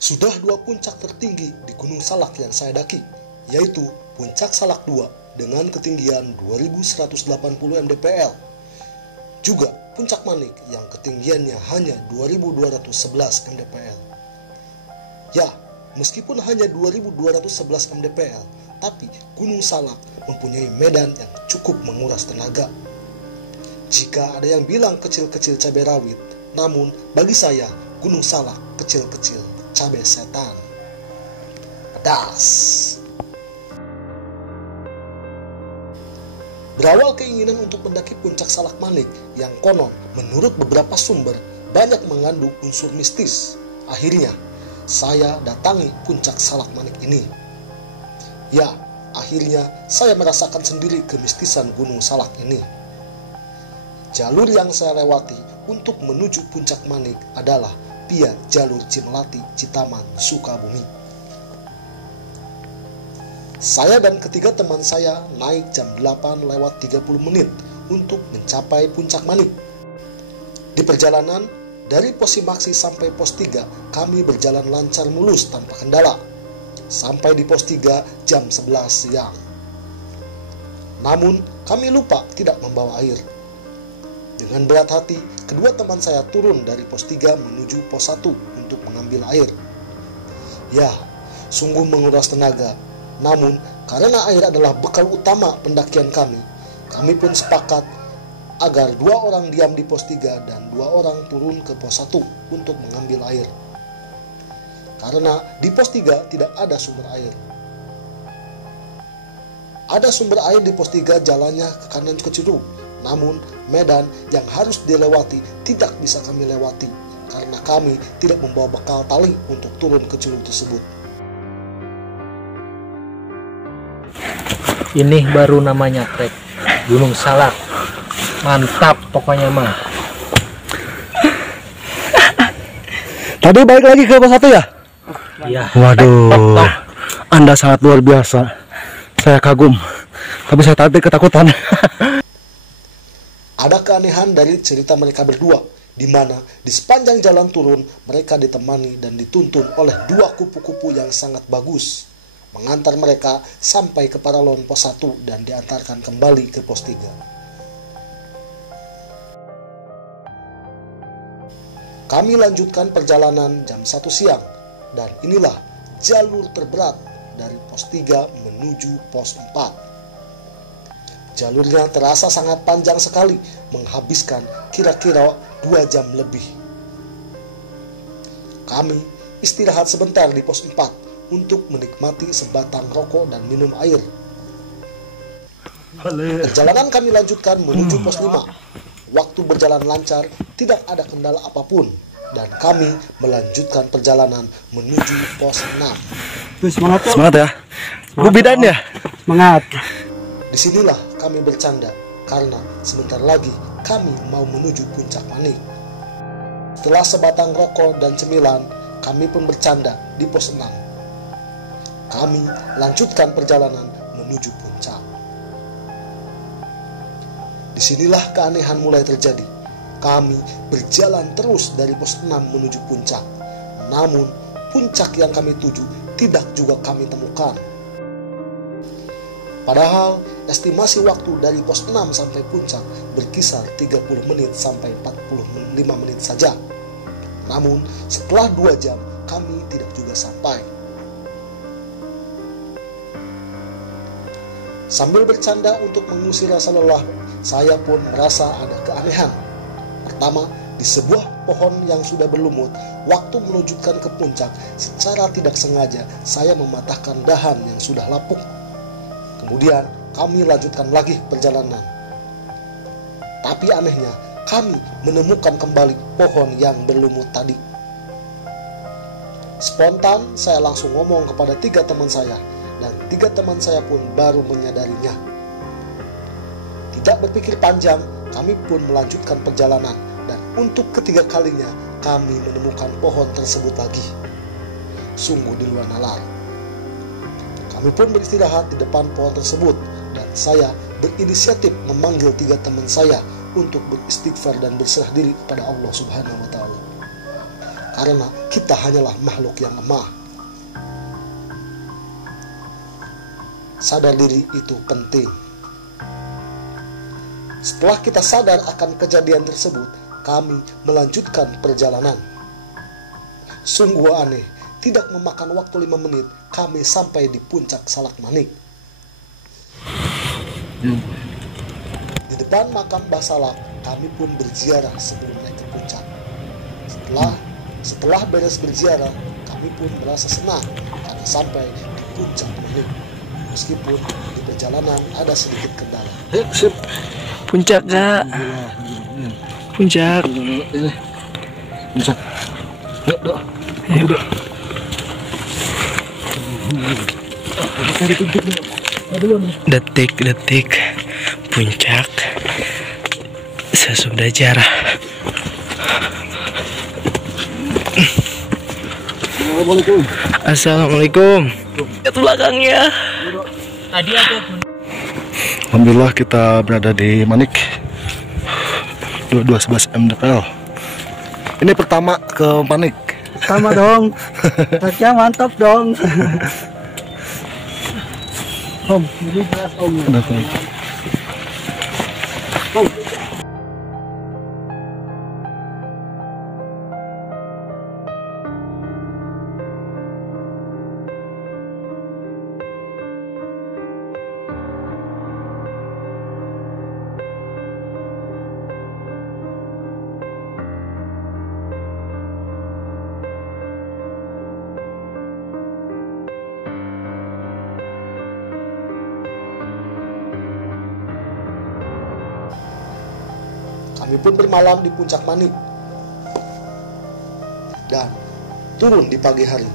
Sudah 2 puncak tertinggi di Gunung Salak yang saya daki, yaitu Puncak Salak 2 dengan ketinggian 2180 mdpl. Juga Puncak Manik yang ketinggiannya hanya 2211 mdpl. Ya, meskipun hanya 2211 mdpl, tapi Gunung Salak mempunyai medan yang cukup menguras tenaga. Jika ada yang bilang kecil-kecil cabai rawit, namun bagi saya Gunung Salak kecil-kecil cabai setan. Pedas. Berawal keinginan untuk mendaki Puncak Salak Manik yang konon menurut beberapa sumber banyak mengandung unsur mistis. Akhirnya saya datangi Puncak Salak Manik ini. Ya, akhirnya saya merasakan sendiri kemistisan Gunung Salak ini. Jalur yang saya lewati untuk menuju Puncak Manik adalah via jalur Cimelati, Citaman, Sukabumi. Saya dan ketiga teman saya naik jam 8:30 untuk mencapai Puncak Manik. Di perjalanan dari pos Simaksi sampai pos 3, kami berjalan lancar mulus tanpa kendala. Sampai di pos 3 jam 11 siang. Namun kami lupa tidak membawa air. Dengan berat hati, kedua teman saya turun dari pos 3 menuju pos 1 untuk mengambil air. Ya, sungguh menguras tenaga. Namun, karena air adalah bekal utama pendakian kami pun sepakat agar 2 orang diam di pos 3 dan 2 orang turun ke pos 1 untuk mengambil air. Karena di pos 3 tidak ada sumber air. Ada sumber air di pos 3 jalannya ke kanan ke Curug. Namun, medan yang harus dilewati tidak bisa kami lewati karena kami tidak membawa bekal tali untuk turun ke curug tersebut. Ini baru namanya trek Gunung Salak. Mantap pokoknya mah. Tadi balik lagi ke pos 1 ya? Iya. Waduh, Anda sangat luar biasa. Saya kagum. Tapi saya tadi ketakutan. Ada keanehan dari cerita mereka berdua, di mana di sepanjang jalan turun mereka ditemani dan dituntun oleh 2 kupu-kupu yang sangat bagus, mengantar mereka sampai ke paralon pos 1 dan diantarkan kembali ke pos 3. Kami lanjutkan perjalanan jam 1 siang, dan inilah jalur terberat dari pos 3 menuju pos 4. Jalurnya terasa sangat panjang sekali, menghabiskan kira-kira 2 jam lebih. Kami istirahat sebentar di pos 4 untuk menikmati sebatang rokok dan minum air. Perjalanan kami lanjutkan menuju pos 5. Waktu berjalan lancar, tidak ada kendala apapun, dan kami melanjutkan perjalanan menuju pos 6. Semangat ya. Bu bidan ya? Semangat. Disinilah kami bercanda, karena sebentar lagi kami mau menuju Puncak Manik. Setelah sebatang rokok dan cemilan, kami pun bercanda di pos 6. Kami lanjutkan perjalanan menuju puncak. Disinilah keanehan mulai terjadi. Kami berjalan terus dari pos 6 menuju puncak. Namun, puncak yang kami tuju tidak juga kami temukan. Padahal, estimasi waktu dari pos 6 sampai puncak berkisar 30 menit sampai 45 menit saja. Namun, setelah 2 jam, kami tidak juga sampai. Sambil bercanda untuk mengusir rasa lelah, saya pun merasa ada keanehan. Pertama, di sebuah pohon yang sudah berlumut, waktu menunjukkan ke puncak, secara tidak sengaja saya mematahkan dahan yang sudah lapuk. Kemudian kami lanjutkan lagi perjalanan. Tapi anehnya, kami menemukan kembali pohon yang berlumut tadi. Spontan saya langsung ngomong kepada 3 teman saya, dan 3 teman saya pun baru menyadarinya. Tidak berpikir panjang, kami pun melanjutkan perjalanan, dan untuk ketiga kalinya kami menemukan pohon tersebut lagi. Sungguh di luar nalar. Kami pun beristirahat di depan pohon tersebut, dan saya berinisiatif memanggil 3 teman saya untuk beristighfar dan berserah diri kepada Allah Subhanahu wa Ta'ala. karena kita hanyalah makhluk yang lemah. Sadar diri itu penting. Setelah kita sadar akan kejadian tersebut, kami melanjutkan perjalanan. Sungguh aneh, tidak memakan waktu 5 menit, kami sampai di puncak Salak Manik. Di depan makam Mbah Salak, kami pun berziarah sebelum naik ke puncak. Setelah beres berziarah, kami pun merasa senang karena sampai di puncak Manik. Meskipun di perjalanan ada sedikit kendala. Sip. Puncak kak. Puncak. Puncak. Dok. Ayo. Detik puncak sesudah jarah. Assalamualaikum. Lihat belakangnya. Tadi ada Alhamdulillah kita berada di Manik 2211 MDPL. Ini pertama ke Manik. Sama dong. Rasanya mantap dong. Om, ini jelas om. Kami pun bermalam di puncak Manik dan turun di pagi hari.